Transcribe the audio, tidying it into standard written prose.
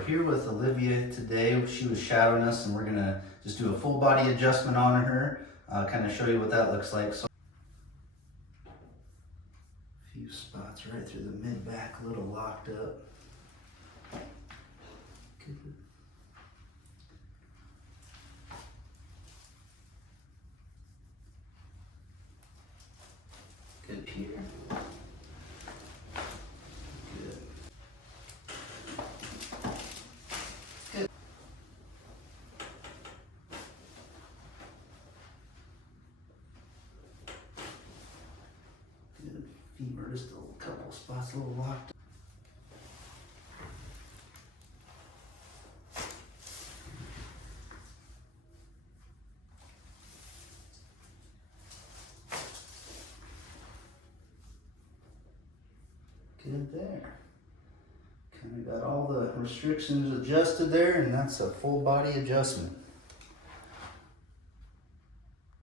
We're here with Olivia today. She was shadowing us and we're gonna just do a full body adjustment on her, kind of show you what that looks like. So, a few spots right through the mid-back, a little locked up. Good. Good here. Good. Good. Good. Femur, just a couple spots, a little locked. Good there. Kind of got all the restrictions adjusted there, and that's a full body adjustment.